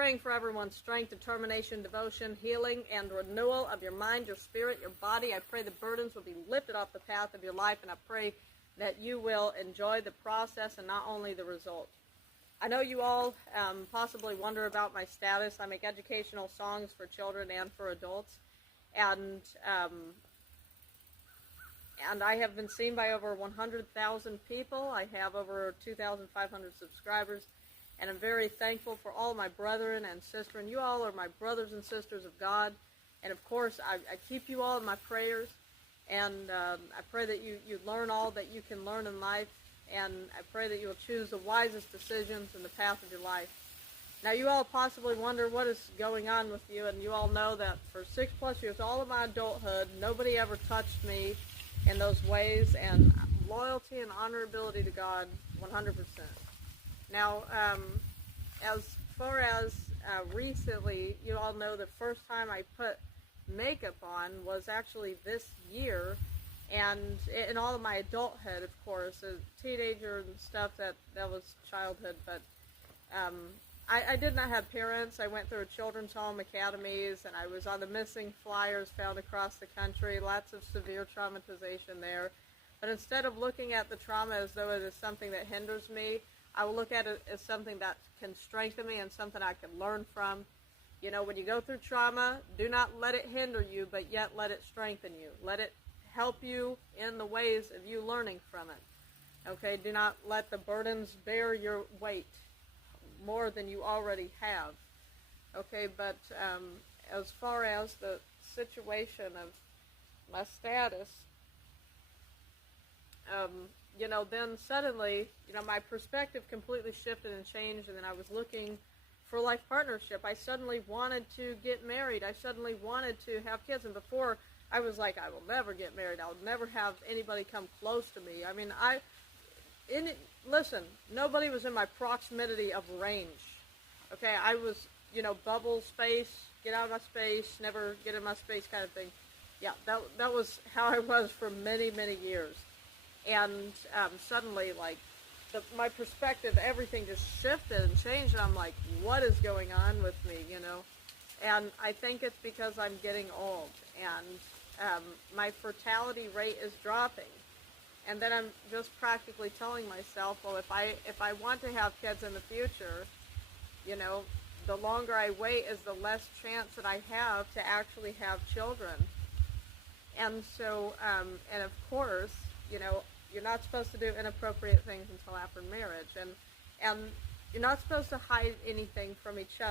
praying for everyone's strength, determination, devotion, healing, and renewal of your mind, your spirit, your body. I pray the burdens will be lifted off the path of your life, and I pray that you will enjoy the process and not only the result. I know you all possibly wonder about my status. I make educational songs for children and for adults, and I have been seen by over 100,000 people. I have over 2,500 subscribers, and I'm very thankful for all my brethren and sisters. You all are my brothers and sisters of God, and of course, I keep you all in my prayers, and I pray that you learn all that you can learn in life, and I pray that you will choose the wisest decisions in the path of your life. Now, you all possibly wonder what is going on with you, and you all know that for 6+ years, all of my adulthood, nobody ever touched me in those ways, and loyalty and honorability to God, 100%. Now, as far as recently, you all know the first time I put makeup on was actually this year, and in all of my adulthood, of course, as a teenager and stuff, that was childhood, but I did not have parents. I went through a children's home, academies, and I was on the missing flyers found across the country, lots of severe traumatization there. But instead of looking at the trauma as though it is something that hinders me, I will look at it as something that can strengthen me and something I can learn from. You know, when you go through trauma, do not let it hinder you, but yet let it strengthen you. Let it help you in the ways of you learning from it. Okay, do not let the burdens bear your weight more than you already have. Okay, but as far as the situation of my status, you know, then suddenly, you know, my perspective completely shifted and changed, and then I was looking for life partnership. I suddenly wanted to get married. I suddenly wanted to have kids, and before I was like, I will never get married. I will never have anybody come close to me. I mean, listen, nobody was in my proximity of range. Okay, I was, you know, bubble space, get out of my space, never get in my space kind of thing. Yeah, that was how I was for many, many years. And suddenly, like, my perspective, everything just shifted and changed, and I'm like, what is going on with me, you know? And I think it's because I'm getting old, and my fertility rate is dropping. And then I'm just practically telling myself, well, if I want to have kids in the future, you know, the longer I wait is the less chance that I have to actually have children. And so, and of course, you know, you're not supposed to do inappropriate things until after marriage, and you're not supposed to hide anything from each other.